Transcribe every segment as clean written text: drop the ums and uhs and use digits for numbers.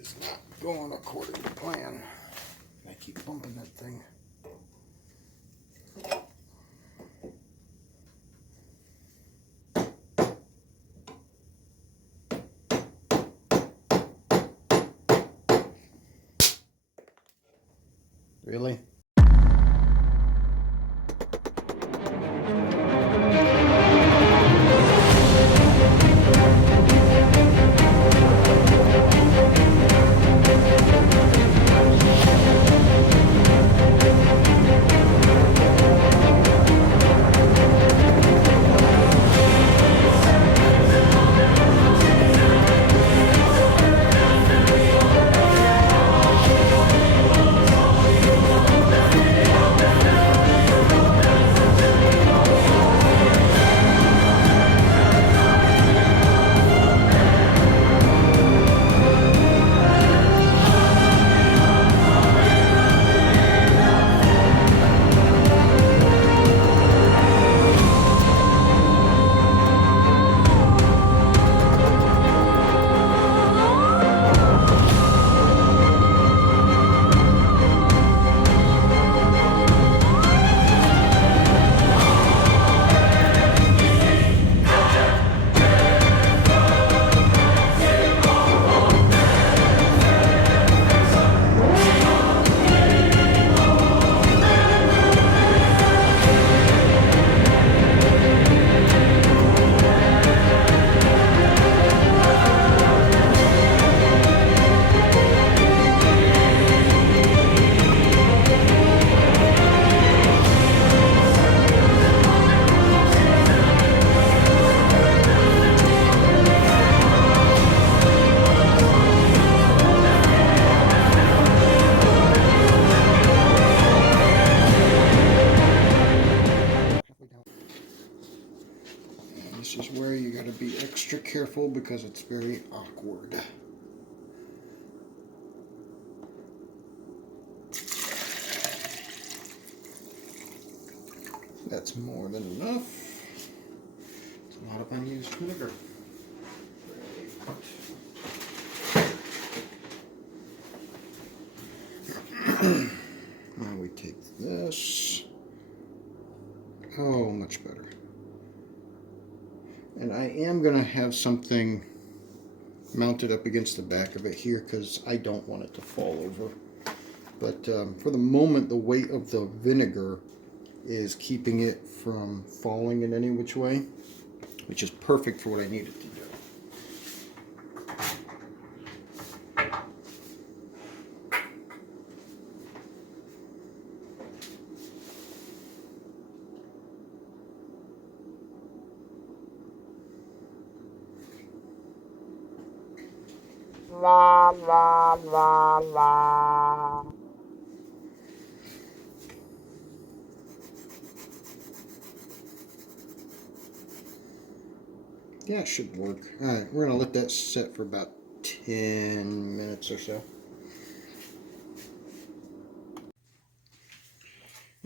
is not going according to plan. I keep bumping that thing. Really? This is where you got to be extra careful because it's very awkward. That's more than enough. It's a lot of unused vinegar. Now we take this. Oh, much better. And I am going to have something mounted up against the back of it here because I don't want it to fall over. But for the moment, the weight of the vinegar is keeping it from falling in any which way, which is perfect for what I need it to do. La la la la. Yeah, it should work. Alright, we're going to let that set for about 10 minutes or so.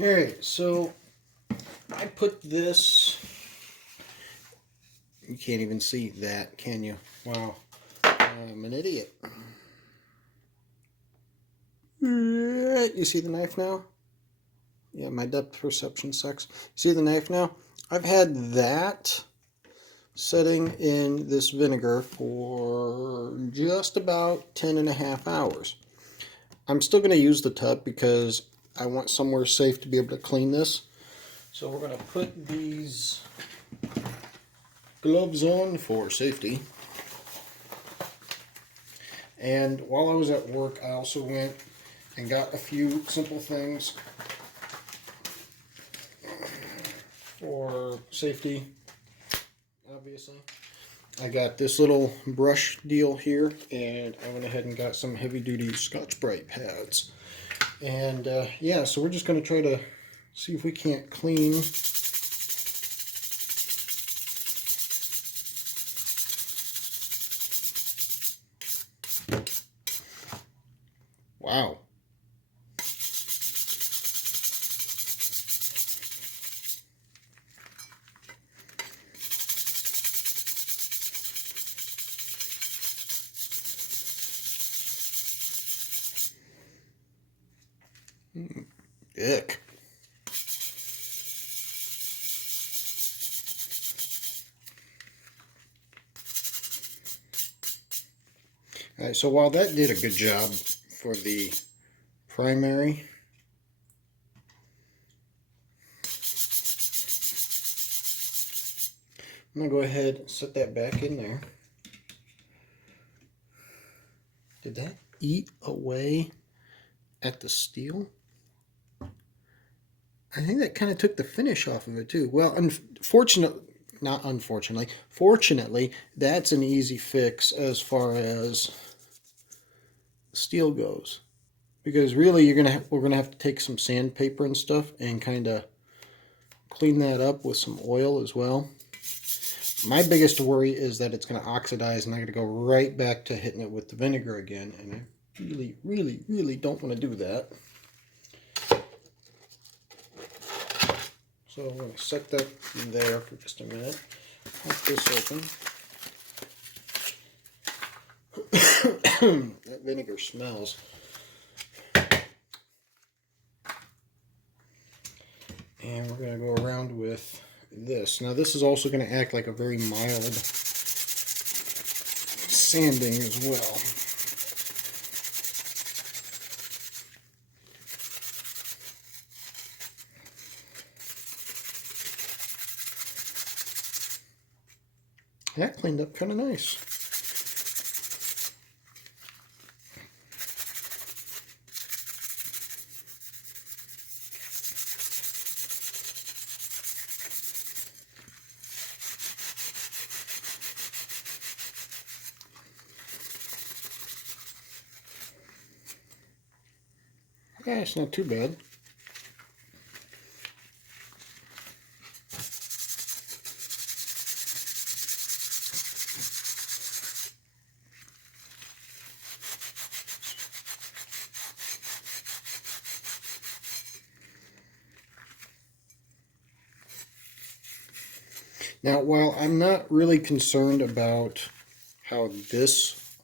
Alright, so I put this... You can't even see that, can you? Wow. I'm an idiot. You see the knife now? Yeah, my depth perception sucks. See the knife now? I've had that setting in this vinegar for just about 10.5 hours. I'm still going to use the tub because I want somewhere safe to be able to clean this. So we're going to put these gloves on for safety. And while I was at work, I also went and got a few simple things for safety, obviously. I got this little brush deal here, and I went ahead and got some heavy-duty Scotch-Brite pads. And yeah, so we're just going to try to see if we can't clean wow. thick. All right, so while that did a good job for the primary, I'm going to go ahead and set that back in there. Did that eat away at the steel? I think that kind of took the finish off of it too. Well, fortunately, that's an easy fix as far as steel goes. Because really, we're gonna have to take some sandpaper and stuff and kind of clean that up with some oil as well. My biggest worry is that it's going to oxidize and I'm going to go right back to hitting it with the vinegar again. And I really, really, really don't want to do that. So I'm going to set that in there for just a minute. Pop this open. That vinegar smells. And we're going to go around with this. Now this is also going to act like a very mild sanding as well. That cleaned up kind of nice. Yeah, it's not too bad. Now, while I'm not really concerned about how this,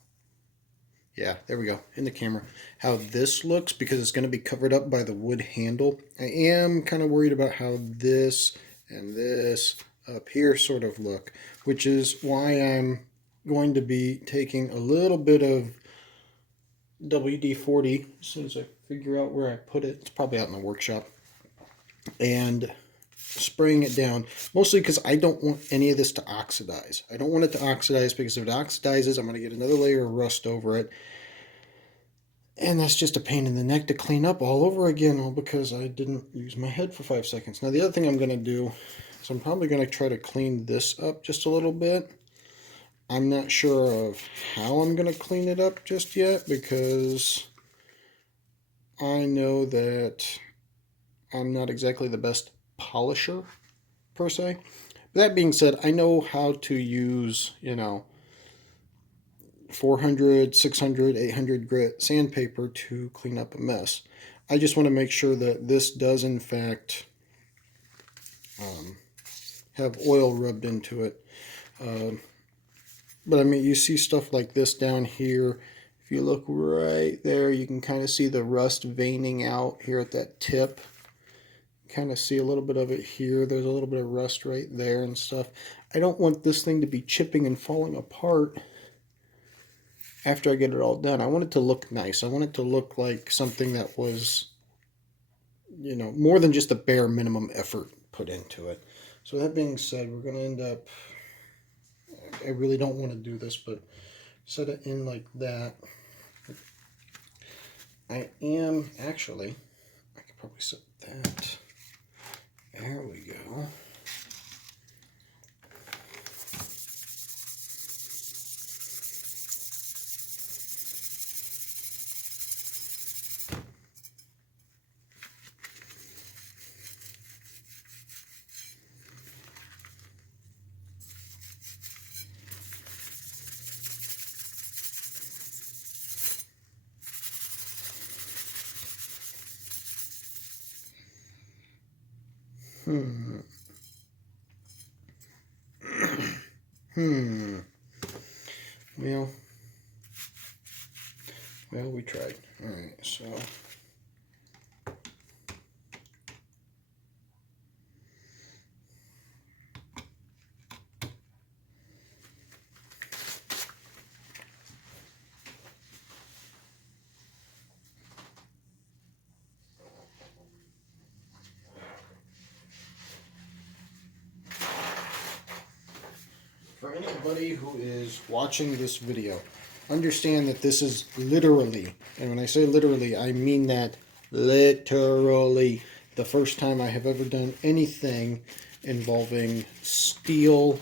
yeah, there we go, in the camera, how this looks because it's going to be covered up by the wood handle, I am kind of worried about how this and this up here sort of look, which is why I'm going to be taking a little bit of WD-40 as soon as I figure out where I put it. It's probably out in the workshop. And spraying it down, mostly because I don't want any of this to oxidize. I don't want it to oxidize because if it oxidizes, I'm going to get another layer of rust over it. And that's just a pain in the neck to clean up all over again, all because I didn't use my head for 5 seconds. Now the other thing I'm going to do is I'm probably going to try to clean this up just a little bit. I'm not sure of how I'm going to clean it up just yet because I know that I'm not exactly the best polisher per se. That being said, I know how to use, 400, 600, 800 grit sandpaper to clean up a mess. I just want to make sure that this does in fact have oil rubbed into it. But I mean, you see stuff like this down here. If you look right there, you can kind of see the rust veining out here at that tip. Kind of see a little bit of it here. There's a little bit of rust right there and stuff. I don't want this thing to be chipping and falling apart after I get it all done. I want it to look nice. I want it to look like something that was, more than just a bare minimum effort put into it. So that being said, we're going to end up, I really don't want to do this, but set it in like that. I am actually, I could probably set that. There we go. Well, we tried. All right, so anybody who is watching this video, understand that this is literally, and when I say literally, I mean that literally, the first time I have ever done anything involving steel,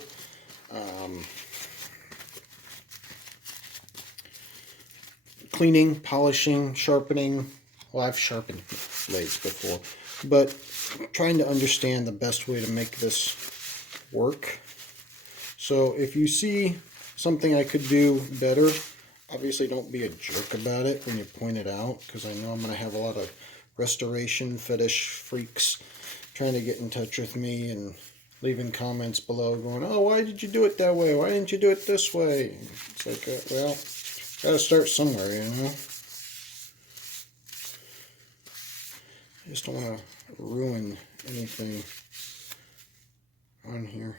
cleaning, polishing, sharpening. Well, I've sharpened blades before, but trying to understand the best way to make this work. So if you see something I could do better, obviously don't be a jerk about it when you point it out, because I know I'm going to have a lot of restoration fetish freaks trying to get in touch with me and leaving comments below going, oh, why did you do it that way? Why didn't you do it this way? It's like, well, gotta start somewhere, you know? I just don't want to ruin anything on here.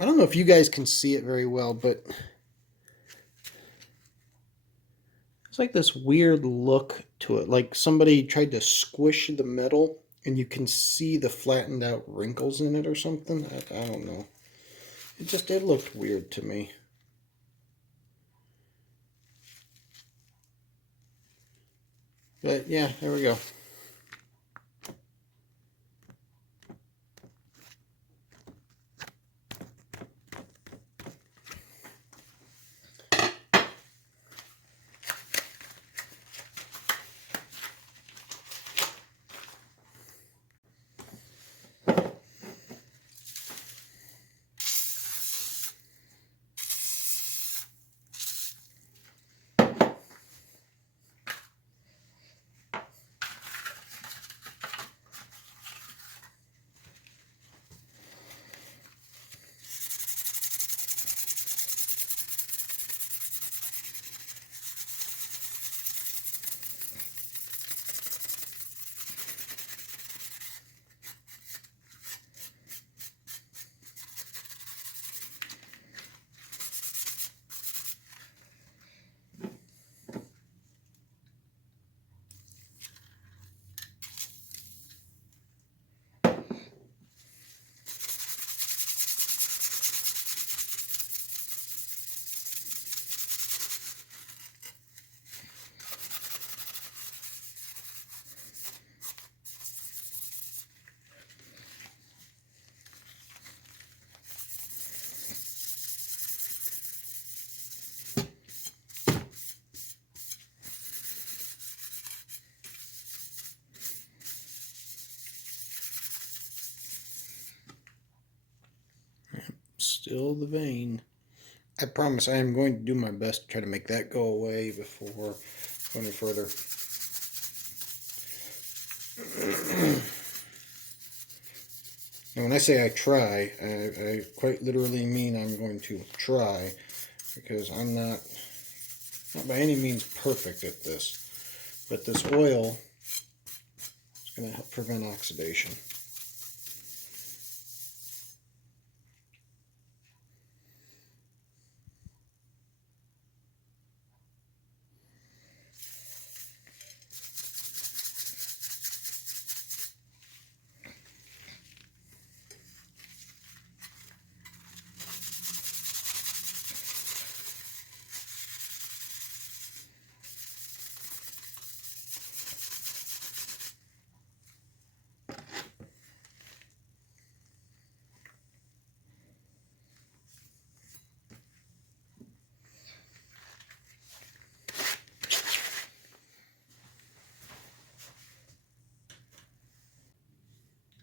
I don't know if you guys can see it very well, but it's like this weird look to it. Like somebody tried to squish the metal and you can see the flattened out wrinkles in it or something. I don't know. It looked weird to me. But yeah, there we go. Still the vein. I promise I am going to do my best to try to make that go away before going any further. And when I say I try, I quite literally mean I'm going to try, because I'm not by any means perfect at this. But this oil is going to help prevent oxidation.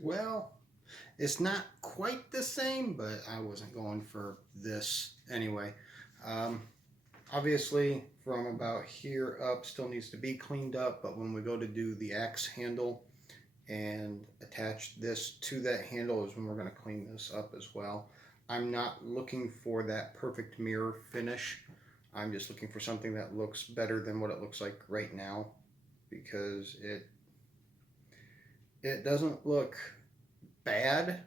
Well, it's not quite the same, but I wasn't going for this anyway. Obviously, from about here up, still needs to be cleaned up, but when we go to do the axe handle and attach this to that handle is when we're going to clean this up as well. I'm not looking for that perfect mirror finish. I'm just looking for something that looks better than what it looks like right now, because it doesn't look bad,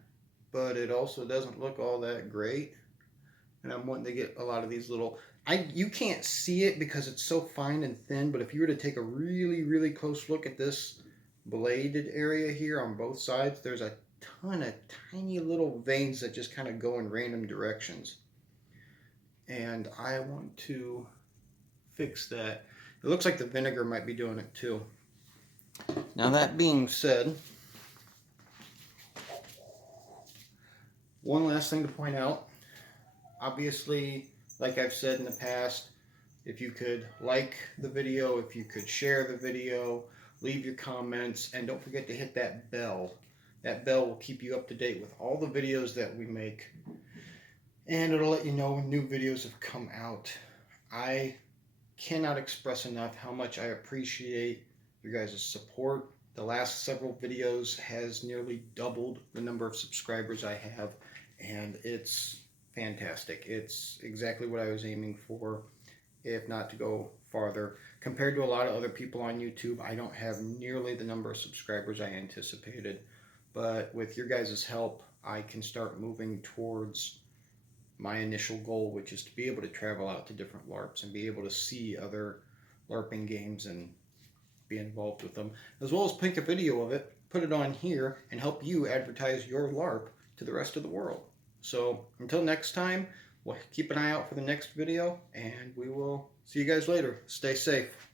but it also doesn't look all that great. And I'm wanting to get a lot of these little, you can't see it because it's so fine and thin, but if you were to take a really, really close look at this bladed area here on both sides, there's a ton of tiny little veins that just kind of go in random directions. And I want to fix that. It looks like the vinegar might be doing it too. Now that being said, one last thing to point out. Obviously, like I've said in the past, if you could like the video, if you could share the video, leave your comments, and don't forget to hit that bell. That bell will keep you up to date with all the videos that we make, and it'll let you know when new videos have come out. I cannot express enough how much I appreciate you guys' support. The last several videos has nearly doubled the number of subscribers I have, and it's fantastic. It's exactly what I was aiming for, if not to go farther. Compared to a lot of other people on YouTube, I don't have nearly the number of subscribers I anticipated, but with your guys' help, I can start moving towards my initial goal, which is to be able to travel out to different LARPs and be able to see other LARPing games and be involved with them, as well as pick a video of it, put it on here, and help you advertise your LARP to the rest of the world. So until next time, we'll keep an eye out for the next video, and we will see you guys later. Stay safe.